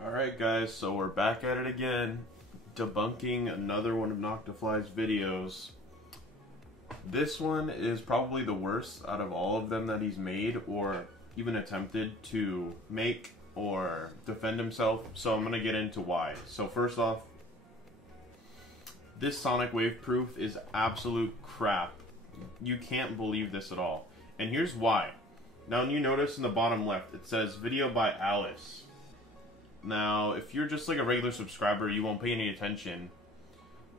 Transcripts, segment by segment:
Alright guys, so we're back at it again, debunking another one of NoctaFly's videos. This one is probably the worst out of all of them that he's made or even attempted to make or defend himself, so I'm going to get into why. So first off, this sonic wave proof is absolute crap. You can't believe this at all. And here's why. Now when you notice in the bottom left, it says video by Alice. Now, if you're just like a regular subscriber, you won't pay any attention.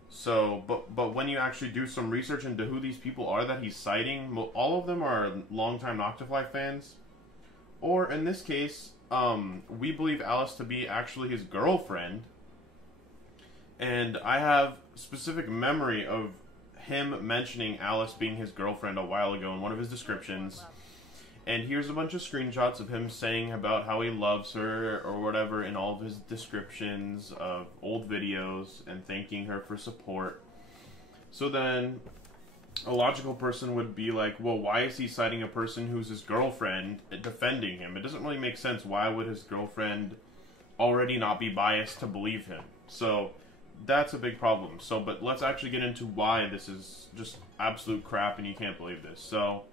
So, but when you actually do some research into who these people are that he's citing, all of them are longtime NoctaFly fans. Or in this case, we believe Alice to be actually his girlfriend. And I have specific memory of him mentioning Alice being his girlfriend a while ago in one of his descriptions. And here's a bunch of screenshots of him saying about how he loves her or whatever in all of his descriptions of old videos and thanking her for support. So then a logical person would be like, well, why is he citing a person who's his girlfriend defending him? It doesn't really make sense. Why would his girlfriend already not be biased to believe him? So that's a big problem. So, but let's actually get into why this is just absolute crap and you can't believe this. So,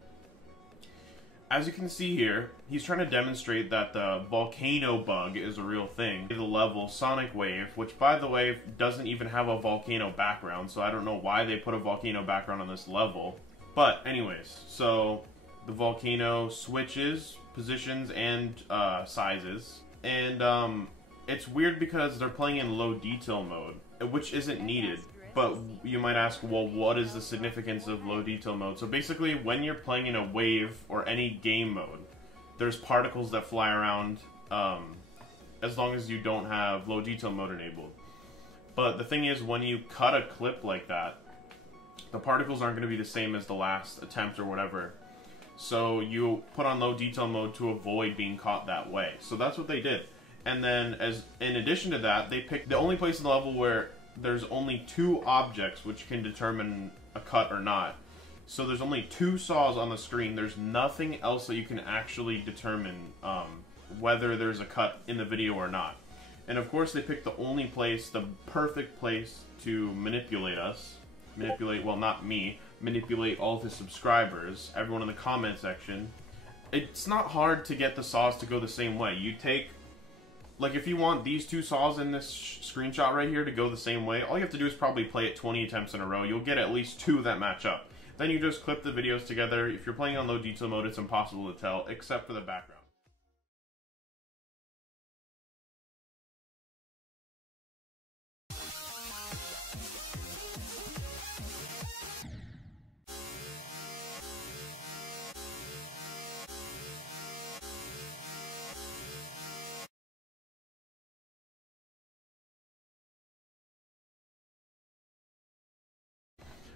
as you can see here, he's trying to demonstrate that the volcano bug is a real thing. The level Sonic Wave, which by the way doesn't even have a volcano background, so I don't know why they put a volcano background on this level. But anyways, so the volcano switches positions and sizes, and it's weird because they're playing in low detail mode, which isn't needed. But you might ask, well, what is the significance of low detail mode? So basically, when you're playing in a wave or any game mode, there's particles that fly around as long as you don't have low detail mode enabled. But the thing is, when you cut a clip like that, the particles aren't going to be the same as the last attempt or whatever. So you put on low detail mode to avoid being caught that way. So that's what they did. And then, in addition to that, they picked the only place in the level where there's only two objects which can determine a cut or not. So there's only two saws on the screen. There's nothing else that you can actually determine whether there's a cut in the video or not. And of course they picked the only place, the perfect place to manipulate us. Manipulate, well, not me. Manipulate all of his subscribers, everyone in the comment section. It's not hard to get the saws to go the same way. You take, like, if you want these two saws in this screenshot right here to go the same way, all you have to do is probably play it 20 attempts in a row. You'll get at least two that match up. Then you just clip the videos together. If you're playing on low detail mode, it's impossible to tell, except for the background.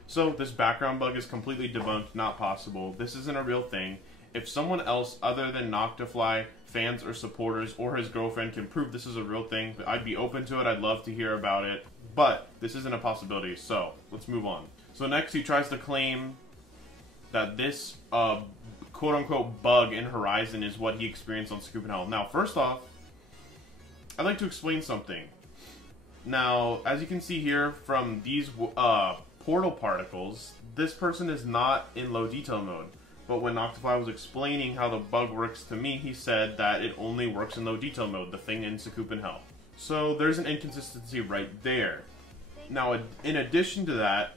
So this background bug is completely debunked, not possible. This isn't a real thing. If someone else other than NoctaFly, fans or supporters, or his girlfriend can prove this is a real thing, I'd be open to it, I'd love to hear about it. But this isn't a possibility, so let's move on. So next he tries to claim that this quote-unquote bug in Horizon is what he experienced on KrmaL. Now first off, I'd like to explain something. Now, as you can see here from these portal particles, this person is not in low detail mode. But when NoctaFly was explaining how the bug works to me, he said that it only works in low detail mode, the thing in KrmaL. So there's an inconsistency right there. Now, in addition to that,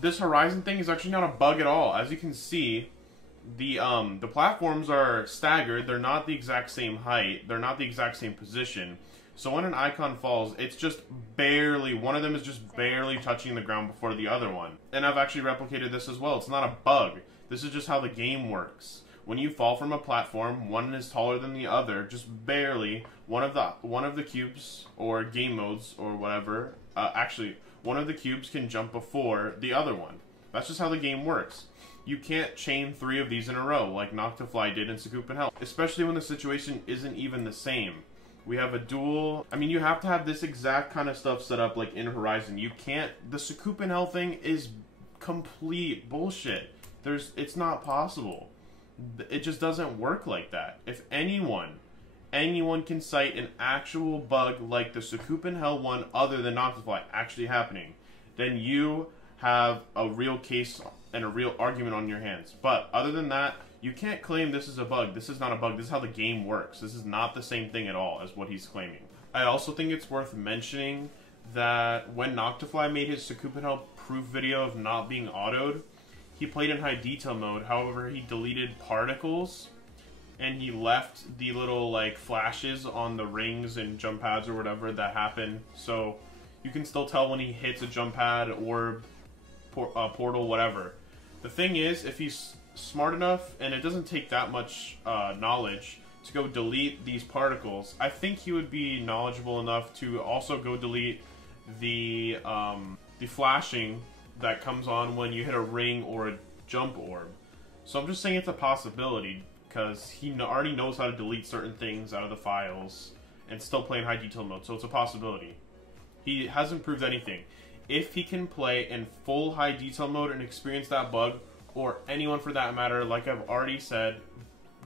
this Horizon thing is actually not a bug at all. As you can see, the platforms are staggered. They're not the exact same height. They're not the exact same position. So when an icon falls, it's just barely, one of them is just barely touching the ground before the other one. And I've actually replicated this as well. It's not a bug. This is just how the game works. When you fall from a platform, one is taller than the other, just barely. One of the cubes or game modes or whatever, actually, one of the cubes can jump before the other one. That's just how the game works. You can't chain three of these in a row like NoctaFly did in KrmaL, especially when the situation isn't even the same. We have a dual, I mean, you have to have this exact kind of stuff set up like in Horizon. You can't, the KrmaL thing is complete bullshit. It's not possible. It just doesn't work like that. If anyone anyone can cite an actual bug like the SakuPenHell one other than NoctaFly actually happening, then you have a real case and a real argument on your hands. But other than that, you can't claim this is a bug. This is not a bug. This is how the game works. This is not the same thing at all as what he's claiming. I also think it's worth mentioning that when NoctaFly made his SakuPenHell proof video of not being autoed, he played in high detail mode. However, he deleted particles and he left the little like flashes on the rings and jump pads or whatever that happen. So you can still tell when he hits a jump pad, orb, portal, whatever. The thing is, if he's smart enough, and it doesn't take that much knowledge to go delete these particles, I think he would be knowledgeable enough to also go delete the flashing that comes on when you hit a ring or a jump orb. So I'm just saying it's a possibility, because he already knows how to delete certain things out of the files and still play in high detail mode, so it's a possibility. He hasn't proved anything. If he can play in full high detail mode and experience that bug, or anyone for that matter, like I've already said,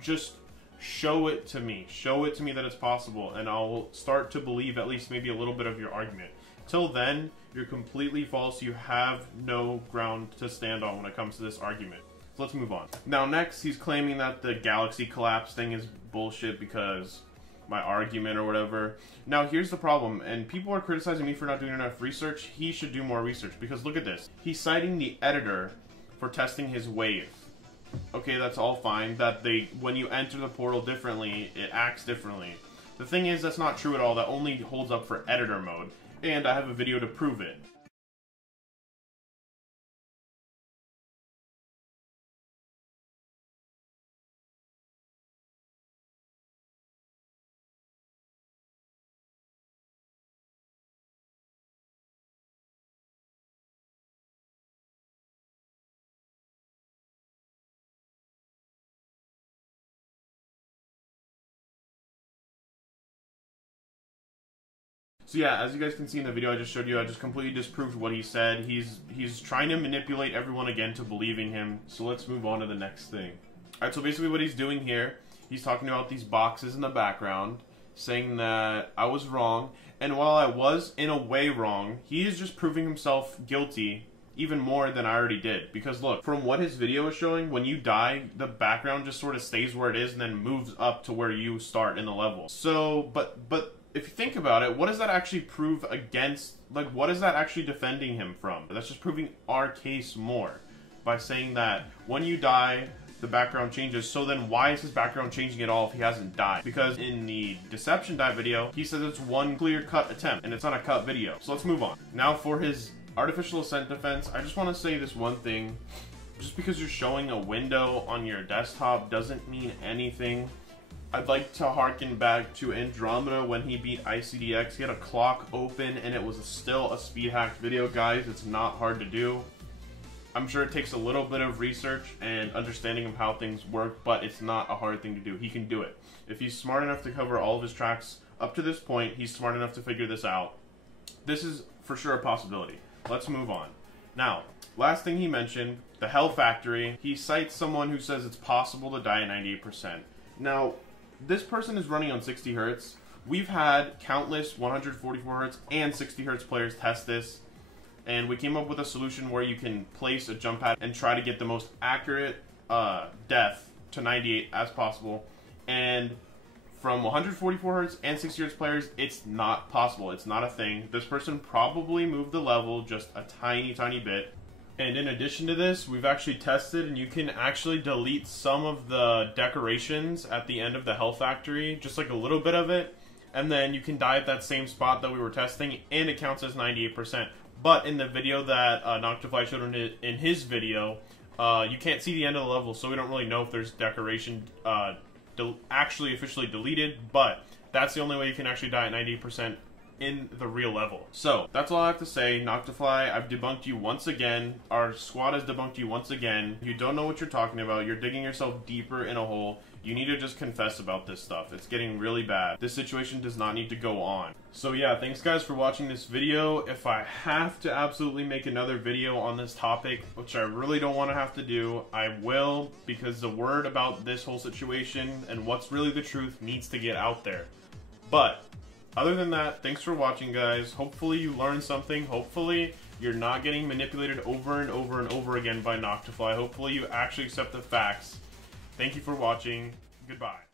just show it to me. Show it to me that it's possible, and I'll start to believe at least maybe a little bit of your argument. Till then, you're completely false. You have no ground to stand on when it comes to this argument. So let's move on. Now next, he's claiming that the galaxy collapse thing is bullshit because my argument or whatever. Now here's the problem, and people are criticizing me for not doing enough research. He should do more research, because look at this. He's citing the editor for testing his wave. Okay, that's all fine, that when you enter the portal differently, it acts differently. The thing is, that's not true at all. That only holds up for editor mode, and I have a video to prove it. So yeah, as you guys can see in the video I just showed you, I just completely disproved what he said. He's trying to manipulate everyone again to believing him. So let's move on to the next thing. Alright, so basically what he's doing here, he's talking about these boxes in the background, saying that I was wrong, and while I was in a way wrong, he is just proving himself guilty even more than I already did. Because look, from what his video is showing, when you die, the background just sort of stays where it is and then moves up to where you start in the level. So, but if you think about it, what does that actually prove against, like, what is that actually defending him from? That's just proving our case more by saying that when you die, the background changes. So then why is his background changing at all if he hasn't died? Because in the Deception Die video, he says it's one clear-cut attempt, and it's not a cut video. So let's move on. Now for his artificial ascent defense, I just want to say this one thing. Just because you're showing a window on your desktop doesn't mean anything. I'd like to harken back to Andromeda when he beat ICDX. He had a clock open and it was still a speed hacked video, guys. It's not hard to do. I'm sure it takes a little bit of research and understanding of how things work, but it's not a hard thing to do. He can do it. If he's smart enough to cover all of his tracks up to this point, he's smart enough to figure this out. This is for sure a possibility. Let's move on. Now, last thing he mentioned, the Hell Factory. He cites someone who says it's possible to die at 98%. Now, this person is running on 60 Hz. We've had countless 144 Hz and 60 Hz players test this, and we came up with a solution where you can place a jump pad and try to get the most accurate death to 98 as possible. And from 144 Hz and 60 Hz players, it's not possible. It's not a thing. This person probably moved the level just a tiny, tiny bit. And in addition to this, we've actually tested, and you can actually delete some of the decorations at the end of the Hell Factory, just like a little bit of it, and then you can die at that same spot that we were testing, and it counts as 98%. But in the video that NoctaFly showed in his video, you can't see the end of the level, so we don't really know if there's decoration actually officially deleted, but that's the only way you can actually die at 98% in the real level. So that's all I have to say. NoctaFly, I've debunked you once again. Our squad has debunked you once again. You don't know what you're talking about. You're digging yourself deeper in a hole. You need to just confess about this stuff. It's getting really bad. This situation does not need to go on. So yeah, thanks guys for watching this video. If I have to absolutely make another video on this topic, which I really don't want to have to do, I will, because the word about this whole situation and what's really the truth needs to get out there. But other than that, thanks for watching guys. Hopefully you learned something. Hopefully you're not getting manipulated over and over and over again by NoctaFly. Hopefully you actually accept the facts. Thank you for watching. Goodbye.